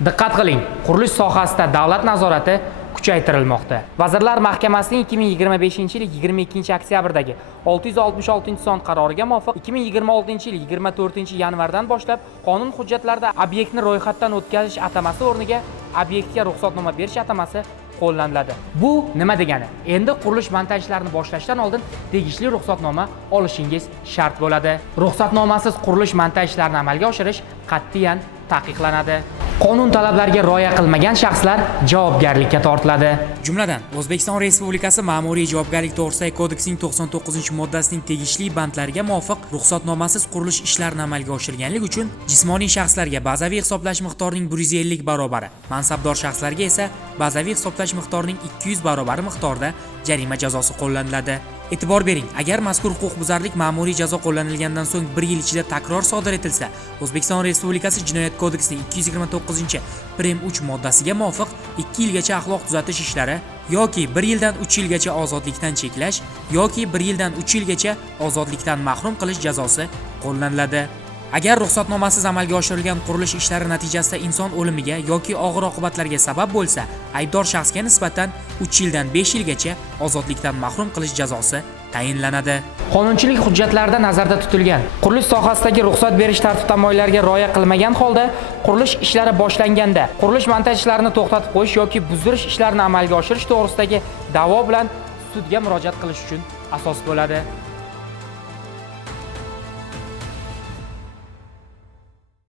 Diqqat qiling, qurilish sohasida davlat nazorati kuchaytirilmoqda. Vazirlar Mahkamasining 2025-yil 22-oktyabrdagi 666-son qaroriga muvofiq 2026-yil 24-yanvardan boshlab qonun hujjatlarida obyektni ro'yxatdan o'tkazish atamasi o'rniga obyektga ruxsatnoma berish atamasi qo'llaniladi. Bu nima degani? Endi qurilish montajlarini boshlashdan oldin tegishli ruxsatnoma olishingiz shart bo'ladi. Ruxsatnomasiz qurilish montajlarini amalga oshirish qat'iyan taqiqlanadi. Qonun talablariga rioya qilmagan shaxslar javobgarlikka tortiladi. Jumladan, O'zbekiston Respublikasi Ma'muriy javobgarlik to'g'risidagi kodeksining 99-moddasining tegishli bandlariga muvofiq ruxsatnomasiz qurilish ishlarini amalga oshirganlik uchun jismoniy shaxslarga bazaviy hisoblash miqdorining 150 barobari, mansabdor shaxslarga esa bazaviy hisoblash miqdorining 200 barobari miqdorida jarima jazosi qo'llaniladi. E'tibor bering, agar mazkur huquqbuzarlik ma'muriy jazo qo'llanilgandan so'ng 1 yil ichida takror sodir etilsa, O'zbekiston Respublikasi Jinoyat kodeksining 229-prim 3 moddasiga muvofiq 2 yilgacha axloq tuzatish ishlari yoki 1 yildan 3 yilgacha ozodlikdan cheklash yoki 1 yildan 3 yilgacha ozodlikdan mahrum qilish jazosi qo'llaniladi. Agar ruxsatnomasiz amalga oshirilgan qurilish ishlari natijasida inson o'limiga yoki og'ir oqibatlarga sabab bo'lsa, aybdor shaxsga nisbatan 3 yildan 5 yilgacha ozodlikdan mahrum qilish jazosi tayinlanadi. Qonunchilik hujjatlarida nazarda tutilgan qurilish sohasidagi ruxsat berish tartib-tamoyillariga rioya qilmagan holda qurilish ishlari boshlanganda qurilish montaj ishlarini to'xtatib qo'yish yoki buzdirish ishlarini amalga oshirish to'g'risidagi da'vo bilan sudga murojaat qilish uchun asos bo'ladi.